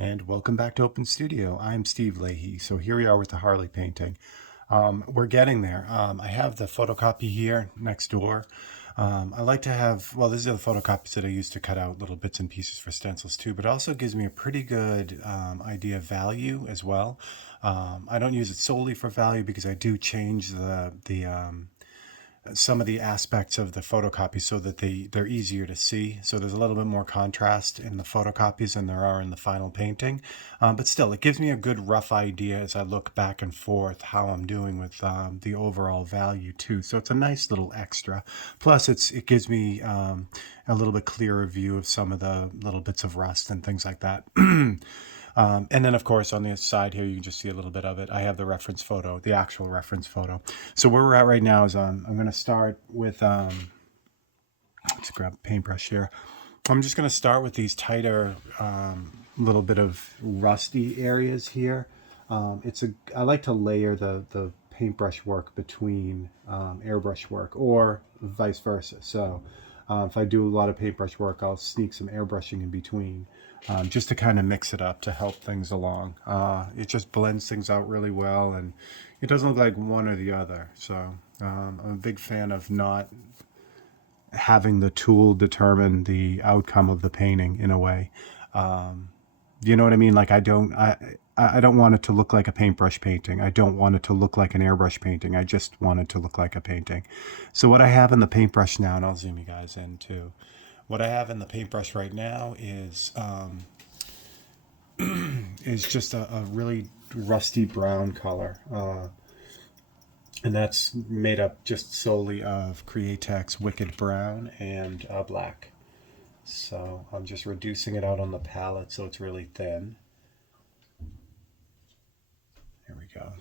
And welcome back to Open Studio. I'm Steve Leahy. So here we are with the Harley painting. We're getting there. I have the photocopy here next door. I like to have, well, these are the photocopies that I use to cut out little bits and pieces for stencils too, but it also gives me a pretty good idea of value as well. I don't use it solely for value because I do change the some of the aspects of the photocopies so that they're easier to see. So there's a little bit more contrast in the photocopies than there are in the final painting. But still, it gives me a good rough idea as I look back and forth how I'm doing with the overall value too. So it's a nice little extra. Plus, it gives me a little bit clearer view of some of the little bits of rust and things like that. And then, of course, on the side here, you can just see a little bit of it. I have the reference photo, the actual reference photo. So where we're at right now is I'm going to start with, let's grab a paintbrush here. I'm just going to start with these tighter little bit of rusty areas here. I like to layer the paintbrush work between airbrush work or vice versa. So if I do a lot of paintbrush work, I'll sneak some airbrushing in between just to kind of mix it up to help things along. It just blends things out really well, and it doesn't look like one or the other. So I'm a big fan of not having the tool determine the outcome of the painting in a way. You know what I mean? Like I don't want it to look like a paintbrush painting. I don't want it to look like an airbrush painting. I just want it to look like a painting. So what I have in the paintbrush now, and I'll zoom you guys in too. What I have in the paintbrush right now is just a really rusty brown color. And that's made up just solely of Createx Wicked Brown and black. So I'm just reducing it out on the palette so it's really thin. There we go.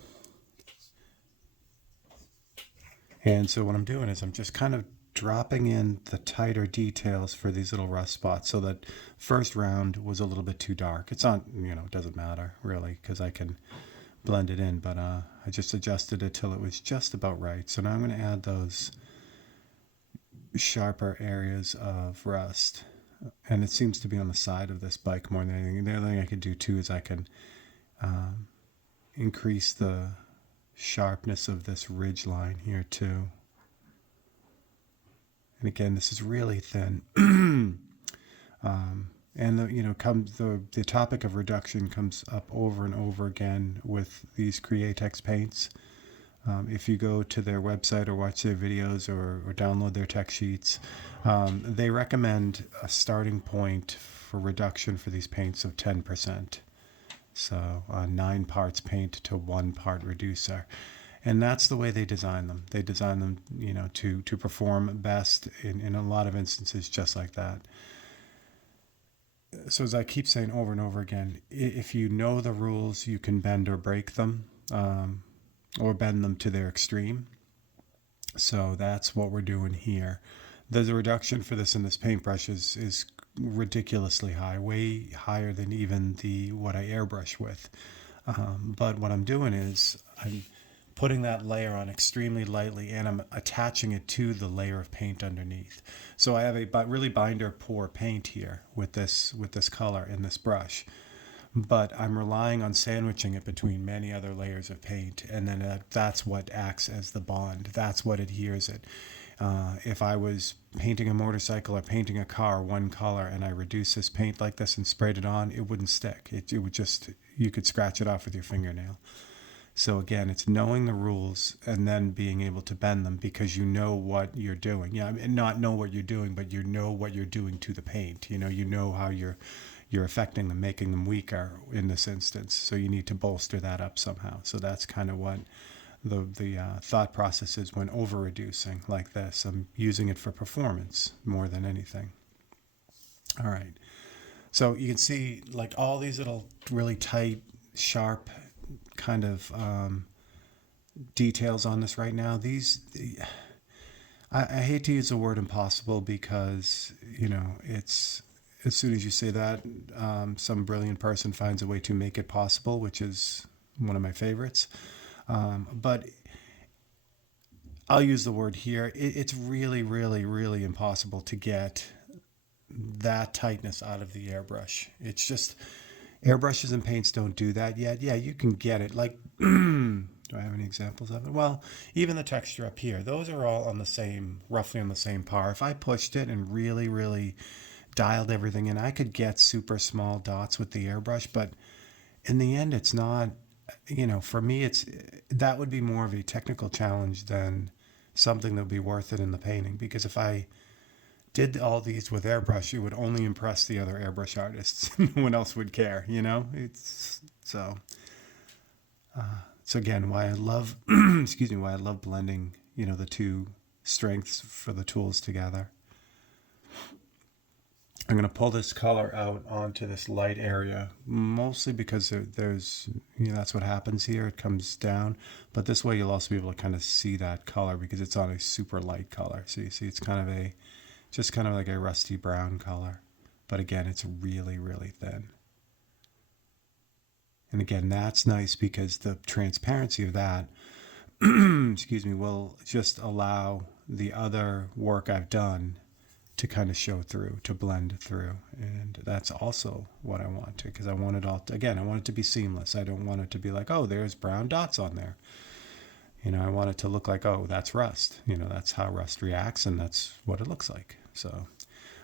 And so what I'm doing is I'm just kind of dropping in the tighter details for these little rust spots. So that first round was a little bit too dark. It's not, it doesn't matter really because I can blend it in, but I just adjusted it till it was just about right. So now I'm going to add those sharper areas of rust. And it seems to be on the side of this bike more than anything. The other thing I can do too is I can increase the sharpness of this ridge line here too. And again, this is really thin. And the topic of reduction comes up over and over again with these Createx paints. If you go to their website or watch their videos or download their tech sheets, they recommend a starting point for reduction for these paints of 10%. So 9 parts paint to 1 part reducer. And that's the way they design them. They design them, to perform best in a lot of instances just like that. So as I keep saying over and over again, if you know the rules, you can bend or break them, or bend them to their extreme. So that's what we're doing here. The reduction for this in this paintbrush is ridiculously high, way higher than even what I airbrush with. But what I'm doing is I'm putting that layer on extremely lightly, and I'm attaching it to the layer of paint underneath. So I have a really binder poor paint here with this color in this brush, but I'm relying on sandwiching it between many other layers of paint, and then that's what acts as the bond. That's what adheres it. If I was painting a motorcycle or painting a car one color and I reduced this paint like this and sprayed it on, it wouldn't stick. It would just, you could scratch it off with your fingernail. So again, it's knowing the rules and then being able to bend them because you know what you're doing. Yeah, I mean, not know what you're doing, but you know what you're doing to the paint. You know how you're affecting them, making them weaker in this instance. So you need to bolster that up somehow. So that's kind of what the thought process is when over reducing like this. I'm using it for performance more than anything. All right. So you can see like all these little really tight, sharp kind of details on this right now. I hate to use the word impossible because, it's as soon as you say that, some brilliant person finds a way to make it possible, which is one of my favorites. But I'll use the word here. It's really, really, really impossible to get that tightness out of the airbrush. Airbrushes and paints don't do that yet. Yeah, you can get it. Like, do I have any examples of it? Well, even the texture up here, those are all on the same, roughly on the same par. If I pushed it and really, really dialed everything in, I could get super small dots with the airbrush, but in the end, it's not, for me, that would be more of a technical challenge than something that would be worth it in the painting. Because if I did all these with airbrush, it would only impress the other airbrush artists. No one else would care, It's so again, why I love, excuse me, why I love blending, the two strengths for the tools together. I'm going to pull this color out onto this light area, mostly because there's, that's what happens here. It comes down, but this way you'll also be able to kind of see that color because it's on a super light color. So you see it's just kind of like a rusty brown color. But again, it's really, really thin. And again, that's nice because the transparency of that, excuse me, will just allow the other work I've done to kind of show through, to blend through. And that's also what I want to, because I want it all, again, I want it to be seamless. I don't want it to be like, oh, there's brown dots on there. I want it to look like, oh, that's rust. That's how rust reacts, and that's what it looks like. So,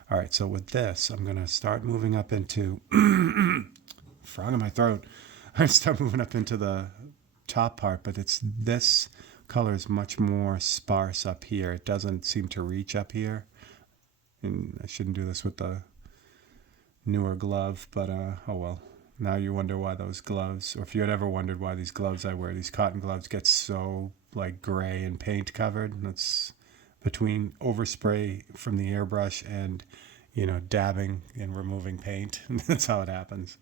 all right, so with this, I'm going to start moving up into, frog in my throat. I start moving up into the top part, but this color is much more sparse up here. It doesn't seem to reach up here. And I shouldn't do this with the newer glove, but oh well. Now you wonder why those gloves, or if you had ever wondered why these gloves I wear, these cotton gloves, get so like gray and paint covered. That's between overspray from the airbrush and, dabbing and removing paint. That's how it happens.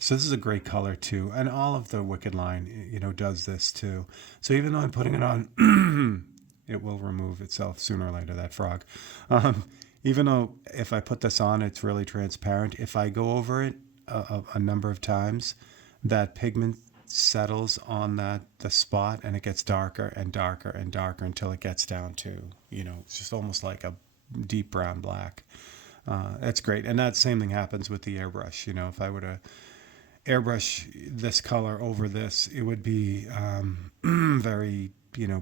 So this is a great color too. And all of the Wicked line, does this too. So even though I'm putting it on, it will remove itself sooner or later, that frog. Even though if I put this on, it's really transparent. If I go over it a number of times, that pigment settles on the spot and it gets darker and darker and darker until it gets down to, it's just almost like a deep brown black. That's great. And that same thing happens with the airbrush. If I were to airbrush this color over this, it would be very,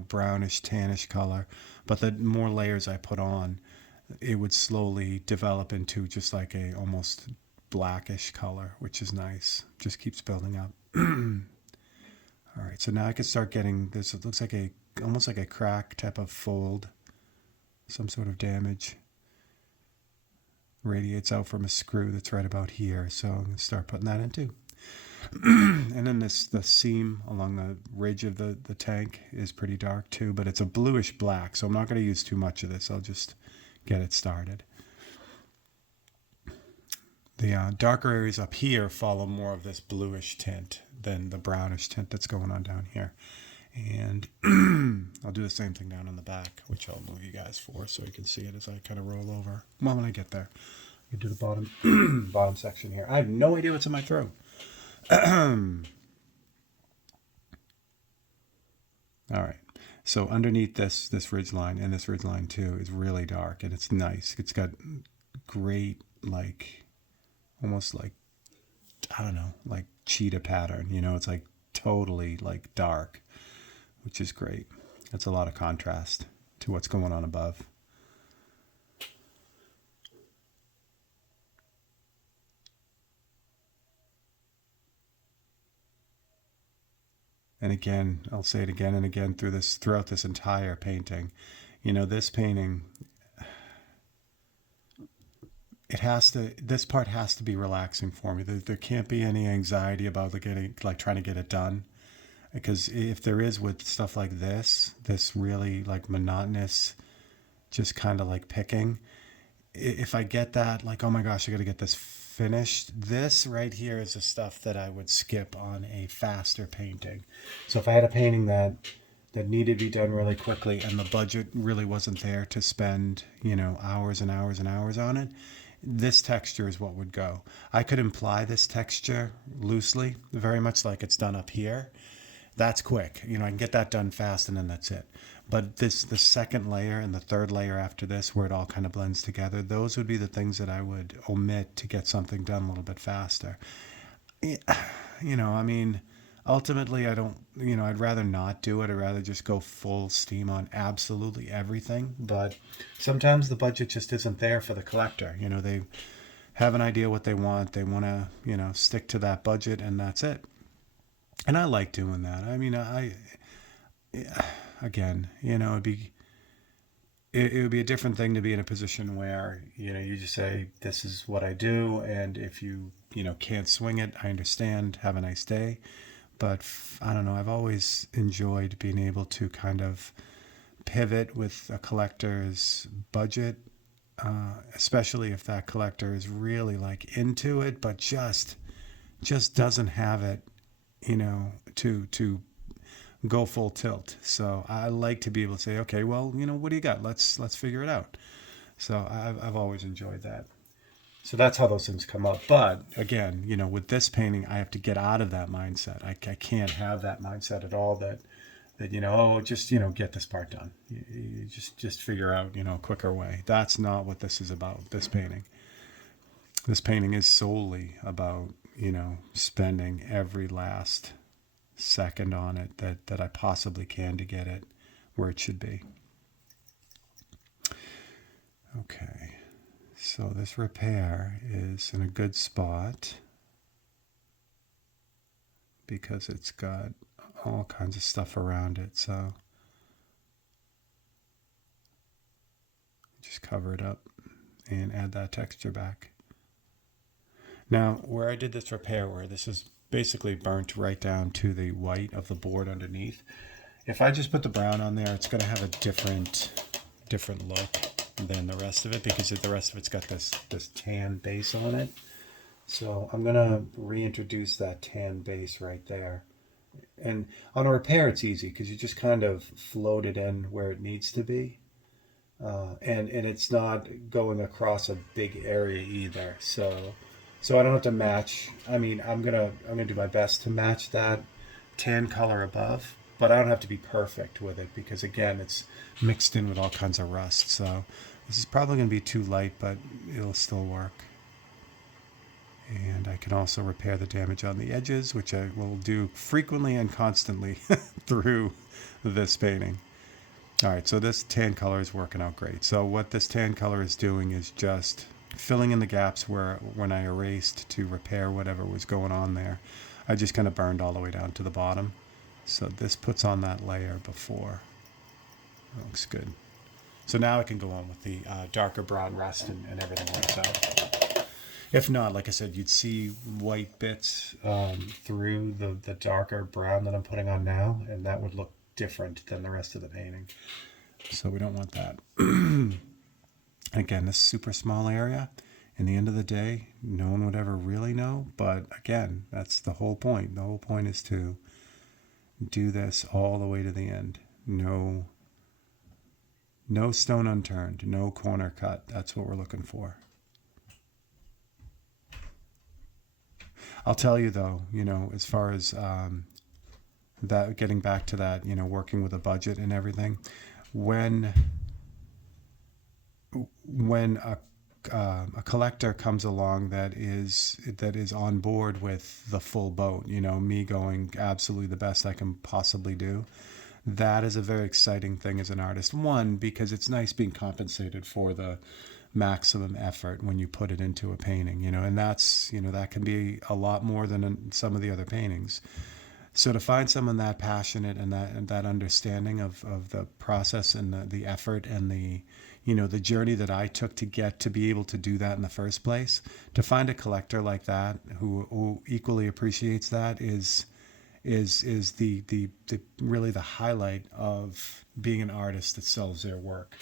brownish, tannish color. But the more layers I put on, it would slowly develop into just like a almost blackish color, which is nice. Just keeps building up. All right, so now I can start getting this. It looks like almost like a crack type of fold, some sort of damage. Radiates out from a screw that's right about here. So I'm going to start putting that in too. And then the seam along the ridge of the tank is pretty dark too, but it's a bluish black. So I'm not going to use too much of this. I'll just get it started. The darker areas up here follow more of this bluish tint than the brownish tint that's going on down here. And I'll do the same thing down on the back, which I'll move you guys for so you can see it as I kind of roll over. Well, when I get there, I do the bottom bottom section here. I have no idea what's in my throat. All right. So underneath this ridge line, and this ridge line too, is really dark, and it's nice. It's got great, like, almost like, I don't know, like cheetah pattern. It's like totally like dark, which is great. That's a lot of contrast to what's going on above. And again, I'll say it again and again throughout this entire painting. This painting, this part has to be relaxing for me. There can't be any anxiety about trying to get it done. Because if there is with stuff like this really like monotonous, just kind of like picking, if I get that, like, oh my gosh, I got to get this finished. This right here is the stuff that I would skip on a faster painting. So if I had a painting that needed to be done really quickly and the budget really wasn't there to spend, hours and hours and hours on it, this texture is what would go. I could imply this texture loosely, very much like it's done up here. That's quick. I can get that done fast and then that's it. But the second layer and the third layer after this, where it all kind of blends together, those would be the things that I would omit to get something done a little bit faster. I mean, ultimately, I don't, I'd rather not do it. I'd rather just go full steam on absolutely everything. But sometimes the budget just isn't there for the collector. They have an idea what they want. They want to, stick to that budget, and that's it. And I like doing that. I mean, again, it would be a different thing to be in a position where you just say, this is what I do, and if you can't swing it, I understand, have a nice day. But I don't know, I've always enjoyed being able to kind of pivot with a collector's budget, especially if that collector is really like into it, but just doesn't have it, to go full tilt. So I like to be able to say, okay, well, what do you got? Let's figure it out. So I've always enjoyed that. So that's how those things come up. But again, with this painting, I have to get out of that mindset. I can't have that mindset at all that oh, just get this part done. You just figure out a quicker way. That's not what this is about. This painting is solely about spending every last second on it that I possibly can to get it where it should be. Okay, so this repair is in a good spot because it's got all kinds of stuff around it. So just cover it up and add that texture back. Now, where I did this repair, where this is basically burnt right down to the white of the board underneath, if I just put the brown on there, it's going to have a different look than the rest of it, because the rest of it's got this tan base on it. So I'm going to reintroduce that tan base right there. And on a repair, it's easy because you just kind of float it in where it needs to be. And it's not going across a big area either. So I don't have to match. I mean, I'm gonna do my best to match that tan color above, but I don't have to be perfect with it because again, it's mixed in with all kinds of rust. So this is probably gonna be too light, but it'll still work. And I can also repair the damage on the edges, which I will do frequently and constantly through this painting. All right, so this tan color is working out great. So what this tan color is doing is just filling in the gaps where when I erased to repair whatever was going on there, I just kind of burned all the way down to the bottom. So this puts on that layer before. That looks good. So now I can go on with the darker brown rest and everything works out. If not, like I said, you'd see white bits through the darker brown that I'm putting on now, and that would look different than the rest of the painting. So we don't want that. Again, this super small area, in the end of the day, no one would ever really know. But again, that's the whole point. The whole point is to do this all the way to the end. No stone unturned, no corner cut. That's what we're looking for. I'll tell you though, as far as that, getting back to that, working with a budget and everything, when a collector comes along that is on board with the full boat, me going absolutely the best I can possibly do, that is a very exciting thing as an artist. One, because it's nice being compensated for the maximum effort when you put it into a painting, and that's, that can be a lot more than in some of the other paintings. So to find someone that passionate and that understanding of the process and the effort and the journey that I took to get to be able to do that in the first place, to find a collector like that who equally appreciates that is the really the highlight of being an artist that sells their work.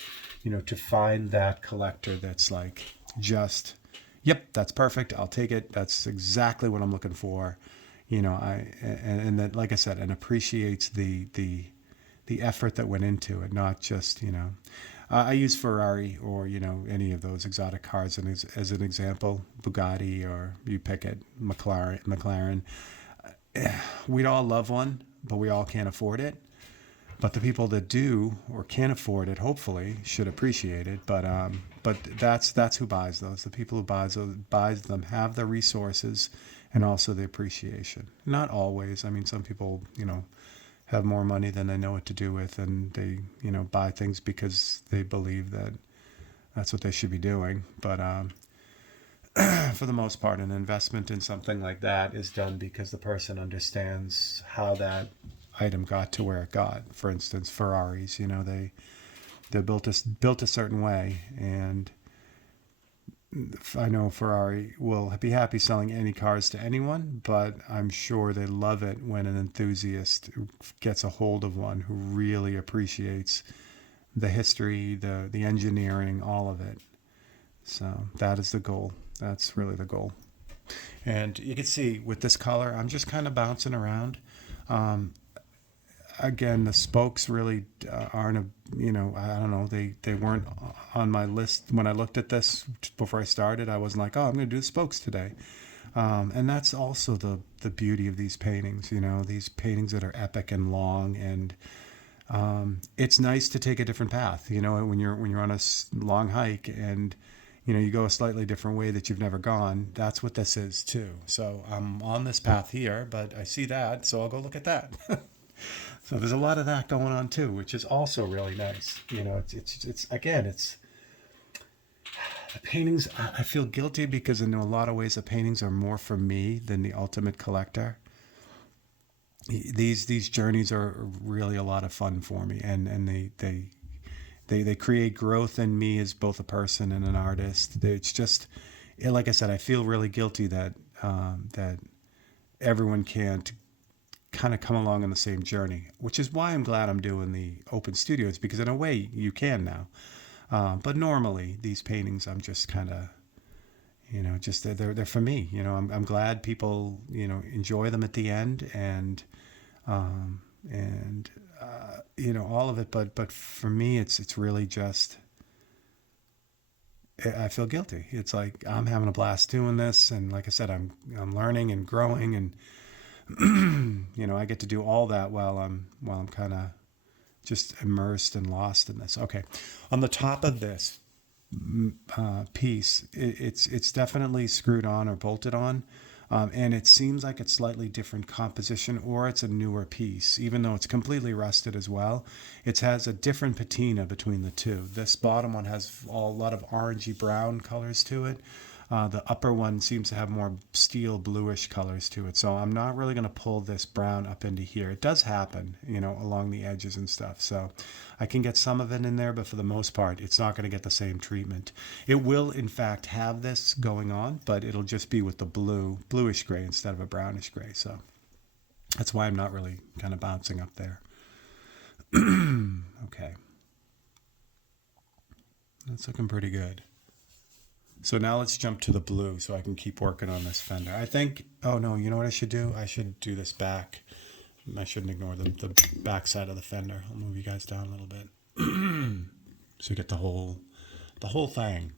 To find that collector that's like, just, yep, that's perfect, I'll take it, that's exactly what I'm looking for. And that, like I said, and appreciates the effort that went into it, not just, I use Ferrari or, any of those exotic cars as an example, Bugatti, or you pick it, McLaren. We'd all love one, but we all can't afford it. But the people that do or can afford it, hopefully, should appreciate it. But that's who buys those. The people who buys them have the resources and also the appreciation. Not always. I mean, some people, have more money than they know what to do with, and they, buy things because they believe that that's what they should be doing. But for the most part, an investment in something like that is done because the person understands how that item got to where it got. For instance, Ferraris, they're built a certain way, and I know Ferrari will be happy selling any cars to anyone, but I'm sure they love it when an enthusiast gets a hold of one who really appreciates the history, the engineering, all of it. So that is the goal. That's really the goal. And you can see with this color, I'm just kind of bouncing around. Again, the spokes really aren't I don't know, they weren't on my list when I looked at this before I started. I wasn't like, oh, I'm going to do the spokes today. And that's also the beauty of these paintings, these paintings that are epic and long, and it's nice to take a different path, when you're on a long hike and you go a slightly different way that you've never gone. That's what this is too. So I'm on this path here, but I see that, so I'll go look at that. So there's a lot of that going on too, which is also really nice. It's the paintings. I feel guilty because in a lot of ways the paintings are more for me than the ultimate collector. These journeys are really a lot of fun for me, and they create growth in me as both a person and an artist. It's just, like I said, I feel really guilty that that everyone can't kind of come along on the same journey, which is why I'm glad I'm doing the open studios, because in a way you can now. But normally these paintings, I'm just kind of, just they're for me. I'm glad people enjoy them at the end, and all of it. But for me, it's really just, I feel guilty. It's like I'm having a blast doing this, and like I said, I'm learning and growing, and I get to do all that while I'm kind of just immersed and lost in this. Okay, on the top of this piece, it's definitely screwed on or bolted on, and it seems like it's slightly different composition, or it's a newer piece, even though it's completely rusted as well. It has a different patina between the two. This bottom one has a lot of orangey brown colors to it. The upper one seems to have more steel bluish colors to it. So I'm not really going to pull this brown up into here. It does happen, along the edges and stuff. So I can get some of it in there, but for the most part, it's not going to get the same treatment. It will, in fact, have this going on, but it'll just be with the bluish gray instead of a brownish gray. So that's why I'm not really kind of bouncing up there. Okay. That's looking pretty good. So now let's jump to the blue so I can keep working on this fender. I think, oh no, you know what I should do? I should do this back. I shouldn't ignore the back side of the fender. I'll move you guys down a little bit. So you get the whole thing.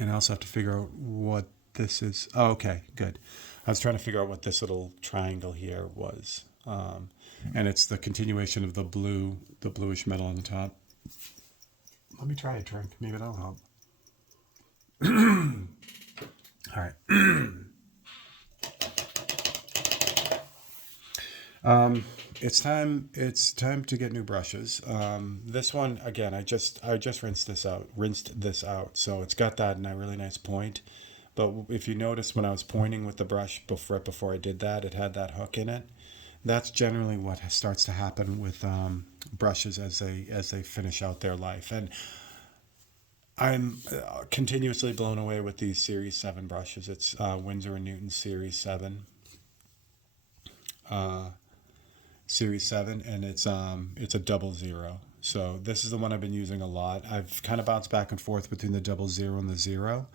And I also have to figure out what this is. Oh, okay, good. I was trying to figure out what this little triangle here was. And it's the continuation of the bluish metal on the top. Let me try a drink. Maybe that'll help. All right. It's time to get new brushes. This one, again, I just rinsed this out. So it's got that really nice point. But if you notice, when I was pointing with the brush right before I did that, it had that hook in it. That's generally what starts to happen with brushes as they finish out their life. And I'm continuously blown away with these Series 7 brushes. It's Winsor & Newton Series 7. Series 7, and it's a 00. So this is the one I've been using a lot. I've kind of bounced back and forth between the 00 and the 0.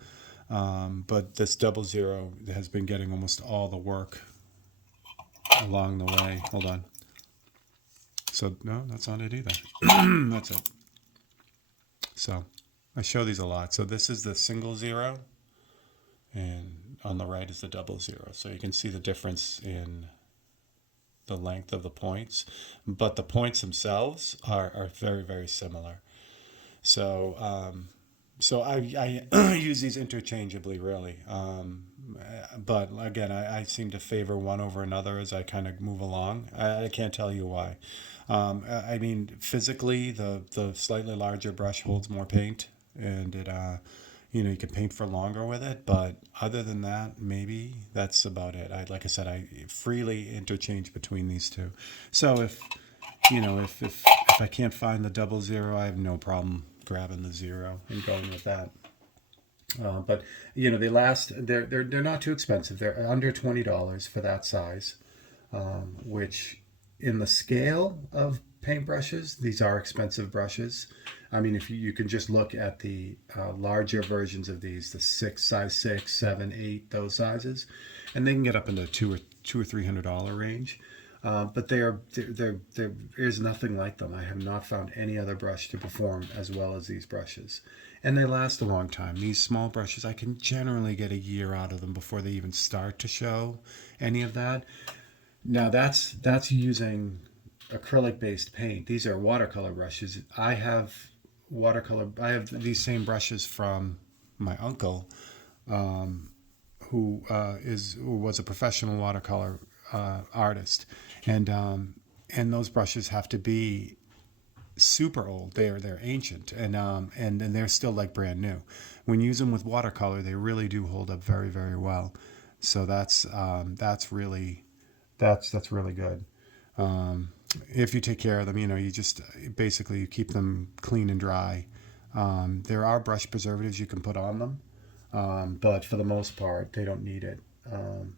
But this 00 has been getting almost all the work along the way. Hold on. So, no, that's not it either. That's it. So I show these a lot. So this is the single 0, and on the right is the 00. So you can see the difference in the length of the points, but the points themselves are very, very similar. So, so I use these interchangeably, really. But again, I seem to favor one over another as I kind of move along. I can't tell you why. I mean, physically, the slightly larger brush holds more paint, and you can paint for longer with it. But other than that, maybe that's about it. Like I said, I freely interchange between these two. So if I can't find the 00, I have no problem grabbing the 0 and going with that. But they last. They're not too expensive. They're under $20 for that size, which in the scale of paintbrushes, these are expensive brushes. I mean, if you can just look at the larger versions of these, the size 6, 7, 8, those sizes, and they can get up into two or $300 range. But there is nothing like them. I have not found any other brush to perform as well as these brushes. And they last a long time. These small brushes, I can generally get a year out of them before they even start to show any of that. Now that's using acrylic-based paint. These are watercolor brushes. I have these same brushes from my uncle, who was a professional watercolor artist, and those brushes have to be super old. They're ancient, and they're still like brand new. When you use them with watercolor, they really do hold up very, very well. So that's really good. If you take care of them, you just basically you keep them clean and dry. There are brush preservatives you can put on them, but for the most part, they don't need it.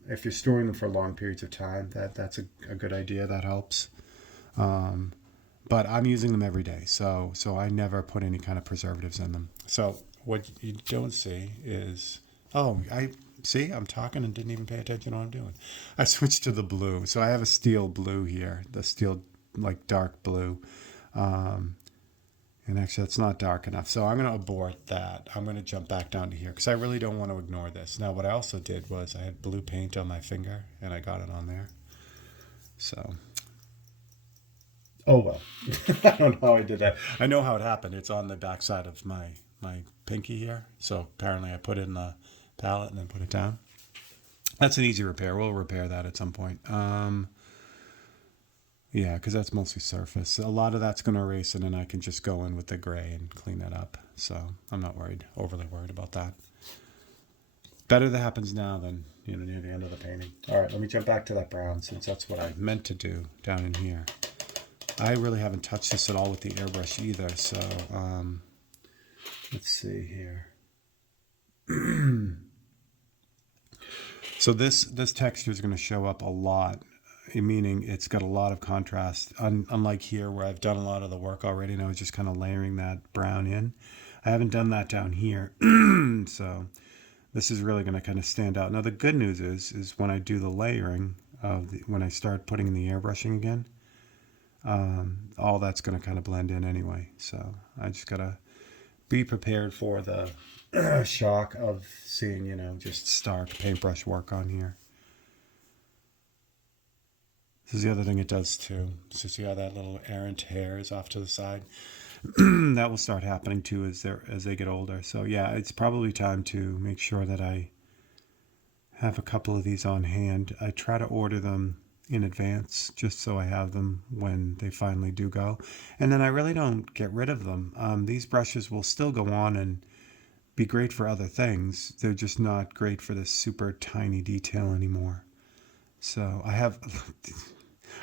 If you're storing them for long periods of time, that's a good idea. That helps. But I'm using them every day, so I never put any kind of preservatives in them. So what you don't see is, I'm talking and didn't even pay attention to what I'm doing. I switched to the blue, so I have a steel blue here, the steel like dark blue, and actually it's not dark enough. So I'm going to abort that. I'm going to jump back down to here because I really don't want to ignore this. Now what I also did was I had blue paint on my finger and I got it on there. So. Oh, well, I don't know how I did that. I know how it happened. It's on the backside of my pinky here. So apparently I put it in the palette and then put it down. That's an easy repair. We'll repair that at some point. Yeah, because that's mostly surface. A lot of that's going to erase it, and I can just go in with the gray and clean that up. So I'm not overly worried about that. Better that happens now than near the end of the painting. All right, let me jump back to that brown since that's what I meant to do down in here. I really haven't touched this at all with the airbrush either, so let's see here. So this texture is going to show up a lot, meaning it's got a lot of contrast, unlike here where I've done a lot of the work already and I was just kind of layering that brown in. I haven't done that down here, so this is really going to kind of stand out. Now the good news is when I do the layering, when I start putting in the airbrushing again, all that's going to kind of blend in anyway. So I just got to be prepared for the shock of seeing, just stark paintbrush work on here. This is the other thing it does too. So see how that little errant hair is off to the side? That will start happening too as they get older. So yeah, it's probably time to make sure that I have a couple of these on hand. I try to order them in advance just so I have them when they finally do go. And then I really don't get rid of them. These brushes will still go on and be great for other things. They're just not great for this super tiny detail anymore. So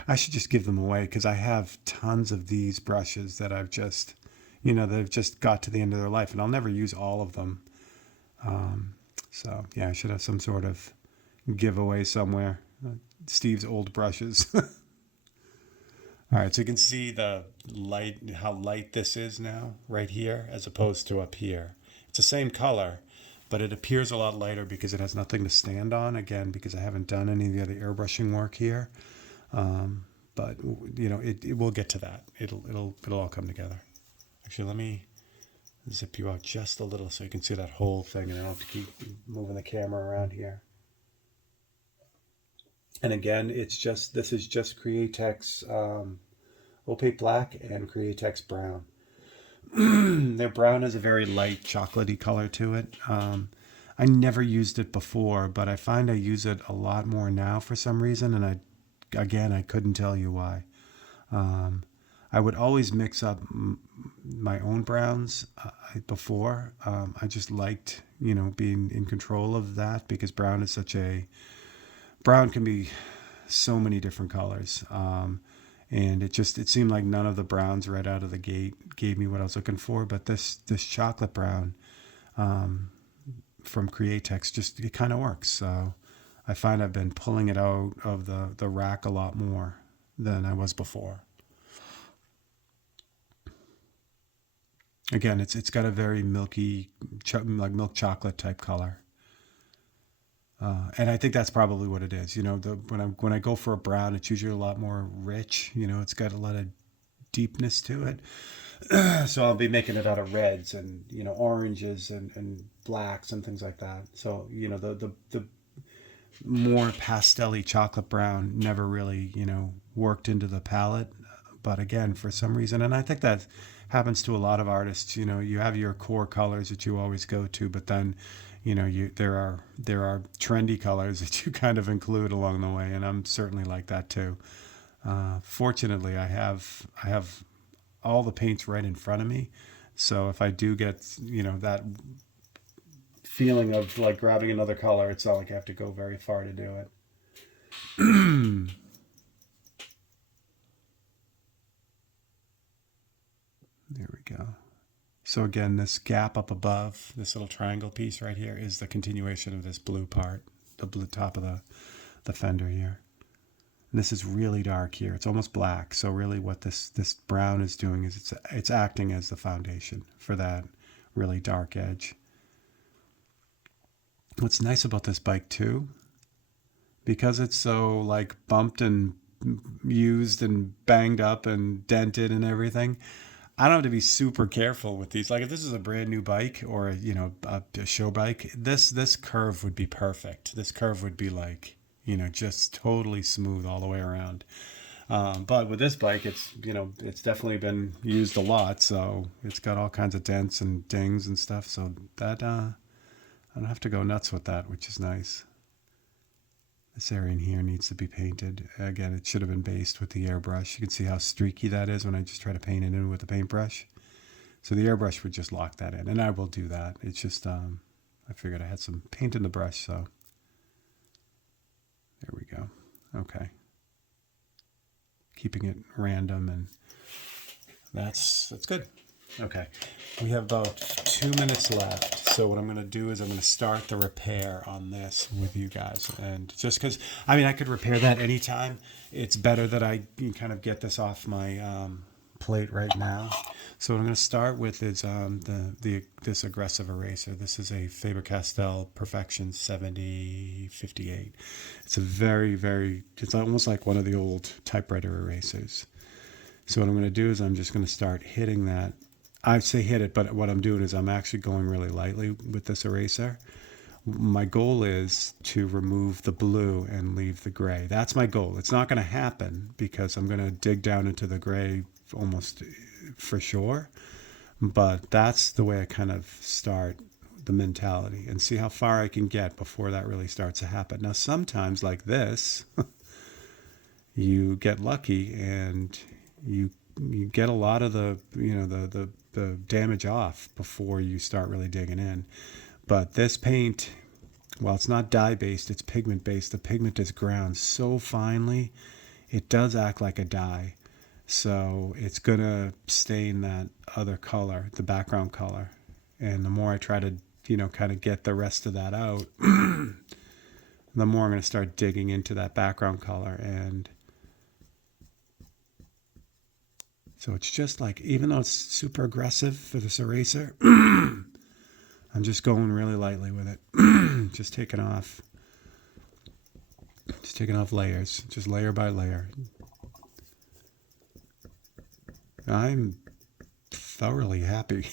I should just give them away because I have tons of these brushes that I've just, they've just got to the end of their life and I'll never use all of them. So yeah, I should have some sort of giveaway somewhere. Steve's old brushes. All right, so you can see how light this is now right here as opposed to up here. It's the same color, but it appears a lot lighter because it has nothing to stand on, again, because I haven't done any of the other airbrushing work here. But it will get to that. It'll all come together. Actually, let me zip you out just a little so you can see that whole thing, and I don't have to keep moving the camera around here. And again, this is just Createx opaque black and Createx brown. Their brown has a very light chocolatey color to it. I never used it before, but I find I use it a lot more now for some reason, and I couldn't tell you why. Um, I would always mix up my own browns before. I just liked, being in control of that because brown can be so many different colors. And it seemed like none of the browns right out of the gate gave me what I was looking for. But this chocolate brown um, from Createx it kind of works. So I find I've been pulling it out of the rack a lot more than I was before. Again, it's got a very milky, like milk chocolate type color. And I think that's probably what it is. When I go for a brown, it's usually a lot more rich. It's got a lot of deepness to it. So I'll be making it out of reds and oranges and blacks and things like that. So the more pastelly chocolate brown never really worked into the palette. But again, for some reason, and I think that happens to a lot of artists. You have your core colors that you always go to, but then there are trendy colors that you kind of include along the way, and I'm certainly like that too. Fortunately, I have all the paints right in front of me, so if I do get that feeling of like grabbing another color, it's not like I have to go very far to do it. There we go. So again, this gap up above, this little triangle piece right here, is the continuation of this blue part, the blue top of the fender here. And this is really dark here. It's almost black. So really what this brown is doing is it's acting as the foundation for that really dark edge. What's nice about this bike too, because it's so like bumped and used and banged up and dented and everything, I don't have to be super careful with these. Like if this is a brand new bike or a show bike, this curve would be perfect. This curve would be like just totally smooth all the way around. But with this bike, it's definitely been used a lot, so it's got all kinds of dents and dings and stuff. So that I don't have to go nuts with that, which is nice. This area in here needs to be painted. Again, it should have been based with the airbrush. You can see how streaky that is when I just try to paint it in with the paintbrush. So the airbrush would just lock that in, and I will do that. It's just, I figured I had some paint in the brush, so there we go. Okay. Keeping it random, and that's good. Okay, we have about 2 minutes left. So what I'm going to do is I'm going to start the repair on this with you guys. And just because, I could repair that anytime. It's better that I kind of get this off my plate right now. So what I'm going to start with is this aggressive eraser. This is a Faber-Castell Perfection 7058. It's a it's almost like one of the old typewriter erasers. So what I'm going to do is I'm just going to start hitting that. I say hit it, but what I'm doing is I'm actually going really lightly with this eraser. My goal is to remove the blue and leave the gray. That's my goal. It's not going to happen because I'm going to dig down into the gray almost for sure. But that's the way I kind of start the mentality and see how far I can get before that really starts to happen. Now, sometimes like this, you get lucky and you get a lot of the damage off before you start really digging in. But this paint, while it's not dye based, it's pigment based. The pigment is ground so finely, it does act like a dye. So it's gonna stain that other color, the background color. And the more I try to, kind of get the rest of that out, the more I'm gonna start digging into that background color. And so it's just like, even though it's super aggressive for this eraser, I'm just going really lightly with it. Just taking off layers, just layer by layer. I'm thoroughly happy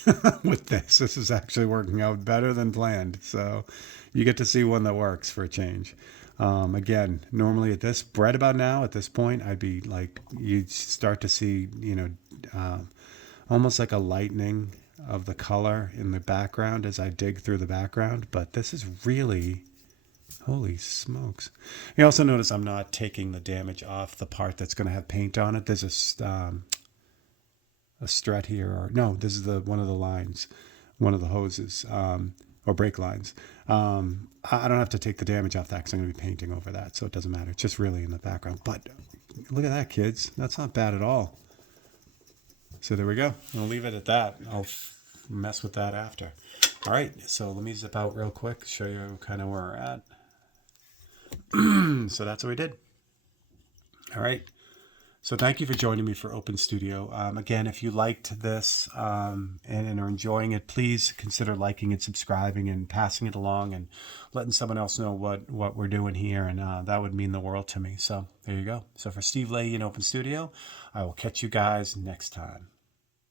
with this. This is actually working out better than planned. So you get to see one that works for a change. Again, normally right about now, at this point, I'd be like, you'd start to see, almost like a lightening of the color in the background as I dig through the background. But this is really, holy smokes. You also notice I'm not taking the damage off the part that's going to have paint on it. There's a strut here, or no, this is one of the lines, one of the hoses, or brake lines. I don't have to take the damage off that because I'm going to be painting over that, so it doesn't matter. It's just really in the background. But look at that, kids. That's not bad at all. So there we go. I'll leave it at that. I'll mess with that after. All right, so let me zip out real quick, show you kind of where we're at. So that's what we did. All right. So thank you for joining me for Open Studio. Again, if you liked this and are enjoying it, please consider liking and subscribing and passing it along and letting someone else know what we're doing here. And that would mean the world to me. So there you go. So for Steve Leahy in Open Studio, I will catch you guys next time.